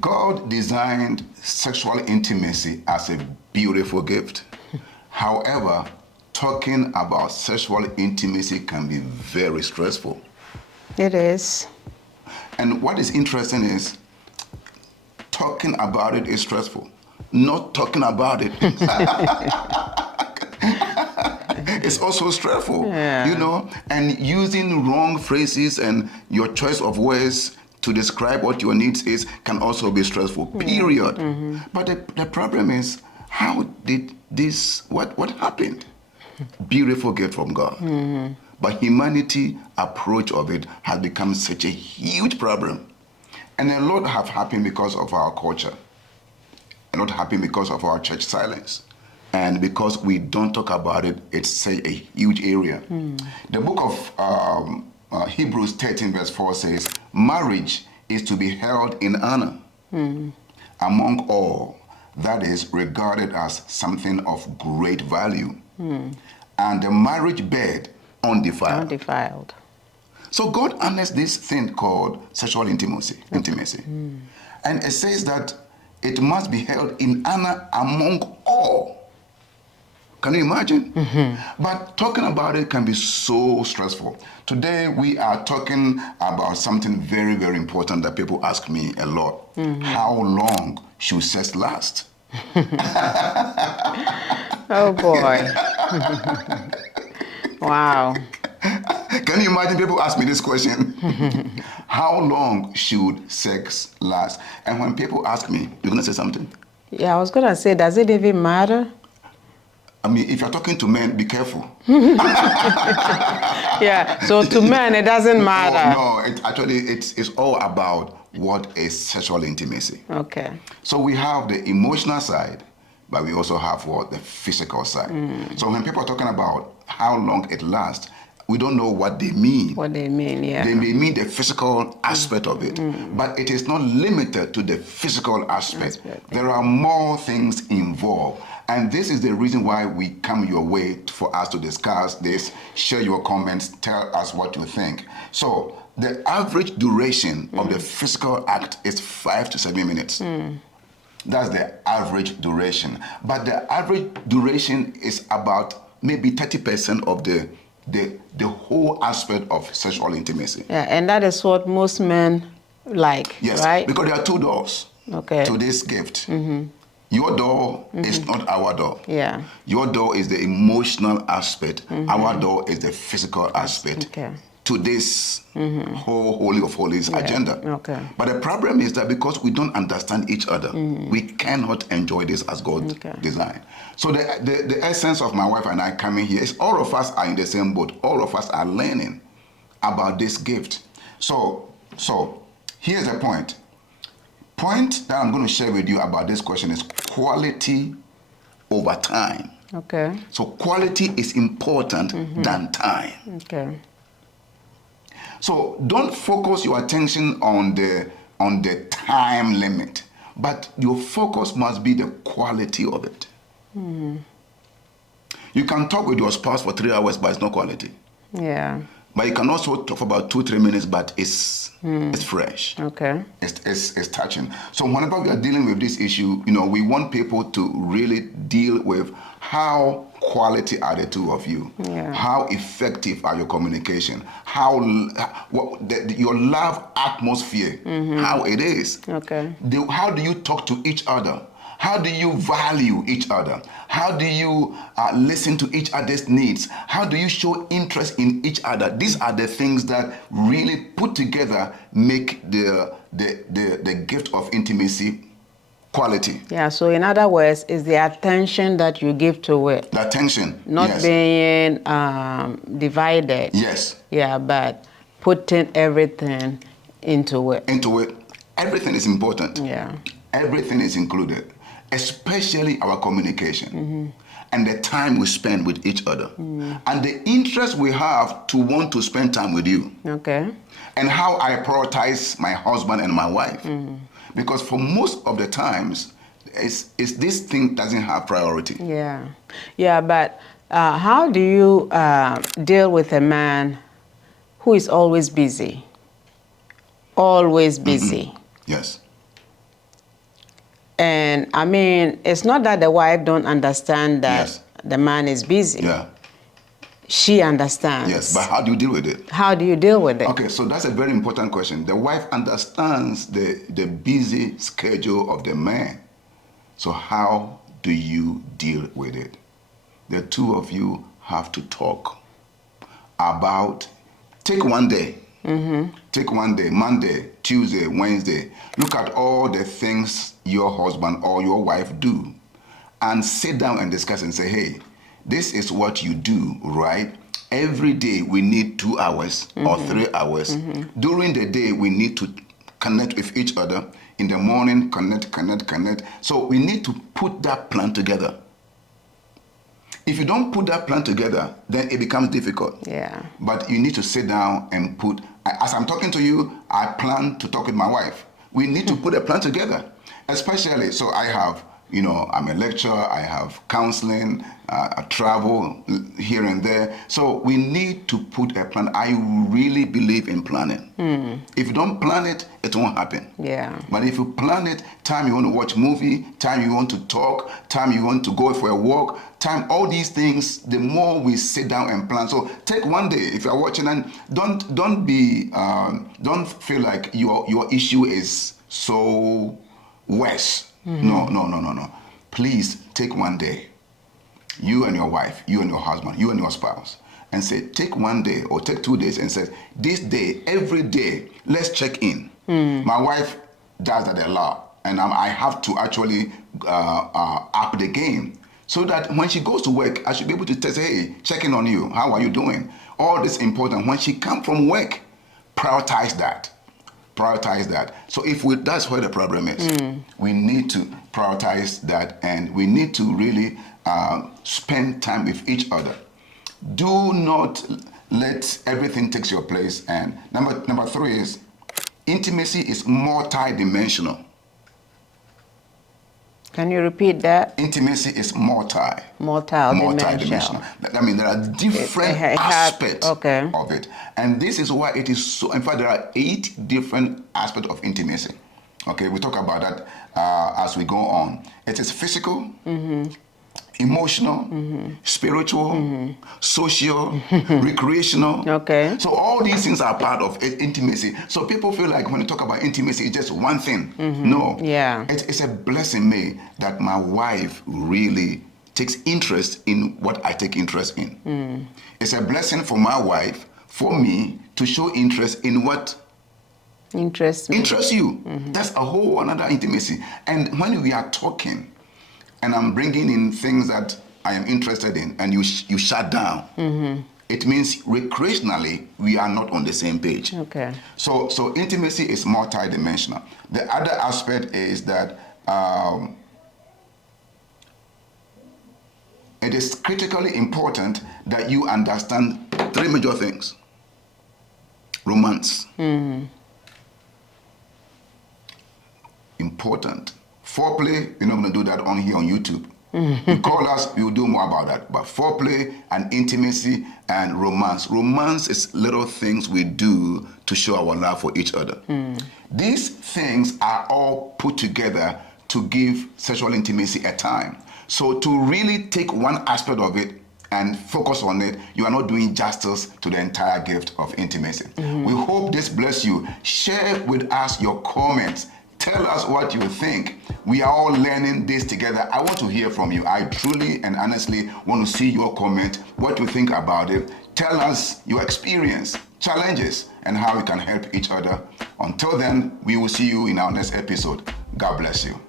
God designed sexual intimacy as a beautiful gift. However, talking about sexual intimacy can be very stressful. It is. And what is interesting is talking about it is stressful. Not talking about it it's also stressful, you know, and using wrong phrases and your choice of words to describe what your needs is can also be stressful, period. But the problem is, how did this, what happened? Beautiful gift from God. But humanity approach of it has become such a huge problem. And a lot have happened because of our culture. A lot happened because of our church silence. And because we don't talk about it, it's a huge area. The book of Hebrews 13 verse 4 says, marriage is to be held in honor among all. That is regarded as something of great value. And the marriage bed undefiled. Undefiled. So God honors this thing called sexual intimacy. And it says that it must be held in honor among all. Can you imagine? But talking about it can be so stressful. Today we are talking about something very, very important that people ask me a lot. How long should sex last? Oh boy. Wow. Can you imagine people ask me this question? How long should sex last? And when people ask me, you're going to say something? Yeah, I was going to say, does it even matter? I mean, if you're talking to men, be careful. Yeah, so to men, it doesn't matter. No, it's all about what is sexual intimacy. Okay. So we have the emotional side, but we also have what? The physical side. So when people are talking about how long it lasts, we don't know what they mean. What they mean, yeah. They may mean the physical aspect of it, but it is not limited to the physical aspect. There are more things involved. And this is the reason why we come your way for us to discuss this, share your comments, tell us what you think. So the average duration of the physical act is 5 to 7 minutes. That's the average duration. But the average duration is about maybe 30% of the whole aspect of sexual intimacy. Yeah, and that is what most men like, yes, right? Because there are two doors to this gift. Your door is not our door. Yeah. Your door is the emotional aspect. Our door is the physical aspect to this whole Holy of Holies agenda. Okay. But the problem is that because we don't understand each other, we cannot enjoy this as God designed. So the essence of my wife and I coming here is all of us are in the same boat. All of us are learning about this gift. So here's the point. Point that I'm going to share with you about this question is quality over time. Okay. So quality is important than time. Okay. So don't focus your attention on the time limit, but your focus must be the quality of it. You can talk with your spouse for 3 hours, but it's not quality. Yeah. But you can also talk for about 2-3 minutes, but it's fresh. Okay. It's touching. So whenever we are dealing with this issue, you know, we want people to really deal with how quality are the two of you. Yeah. How effective are your communication? Your love atmosphere, how it is. Okay. How do you talk to each other? How do you value each other? How do you listen to each other's needs? How do you show interest in each other? These are the things that really put together make the gift of intimacy quality. Yeah, so in other words, it's the attention that you give to it. The attention. Not being divided. Yes. Yeah, but putting everything into it. Into it. Everything is important. Yeah. Everything is included, especially our communication and the time we spend with each other and the interest we have to want to spend time with you. Okay. And how I prioritize my husband and my wife. Because for most of the times, this thing doesn't have priority. Yeah. Yeah, but how do you deal with a man who is always busy? Always busy. Yes. And I mean, it's not that the wife don't understand that Yes. the man is busy. Yeah. She understands. Yes, but how do you deal with it? How do you deal with it? Okay, so that's a very important question. The wife understands the busy schedule of the man. So how do you deal with it? The two of you have to talk about, take one day. Take one day, Monday, Tuesday, Wednesday. Look at all the things your husband or your wife do and sit down and discuss and say, hey, this is what you do, right? Every day we need 2 hours or 3 hours. During the day we need to connect with each other. In the morning, connect. So we need to put that plan together. If you don't put that plan together, then it becomes difficult. Yeah. But you need to sit down and put, as I'm talking to you, I plan to talk with my wife. We need to put a plan together, especially, so I have, you know, I'm a lecturer, I have counseling, I travel here and there. So we need to put a plan. I really believe in planning. If you don't plan it, it won't happen. Yeah. But if you plan it, time you want to watch movie, time you want to talk, time you want to go for a walk, time, all these things, the more we sit down and plan. So take one day, if you're watching, and don't feel like your issue is so worse. No. Please take one day. You and your wife, you and your husband, you and your spouse, and say, take one day or take 2 days and say, this day, every day, let's check in. My wife does that a lot, and I have to actually up the game so that when she goes to work, I should be able to say, hey, checking on you. How are you doing? All this important. When she comes from work, prioritize that. So that's where the problem is. We need to prioritize that, and we need to really spend time with each other. Do not let everything take your place. And number 3 is intimacy is multi-dimensional. Can you repeat that? Intimacy is multi-dimensional. I mean, there are different aspects of it. And this is why it is so, in fact, there are 8 different aspects of intimacy. Okay, we talk about that as we go on. It is physical, emotional, spiritual, social, recreational. Okay. So all these things are part of intimacy. So people feel like when you talk about intimacy, it's just one thing. No. Yeah. It's a blessing me that my wife really takes interest in what I take interest in. It's a blessing for my wife, for me, to show interest in what interests you. That's a whole another intimacy. And when we are talking, and I'm bringing in things that I am interested in, and you shut down, it means recreationally we are not on the same page. Okay. So intimacy is multidimensional. The other aspect is that it is critically important that you understand 3 major things. Romance. Important. Foreplay, we're not going to do that on here on YouTube. You call us, we'll do more about that. But foreplay and intimacy and romance. Romance is little things we do to show our love for each other. These things are all put together to give sexual intimacy a time. So to really take one aspect of it and focus on it, you are not doing justice to the entire gift of intimacy. We hope this bless you. Share with us your comments. Tell us what you think. We are all learning this together. I want to hear from you. I truly and honestly want to see your comment, what you think about it. Tell us your experience, challenges, and how we can help each other. Until then, we will see you in our next episode. God bless you.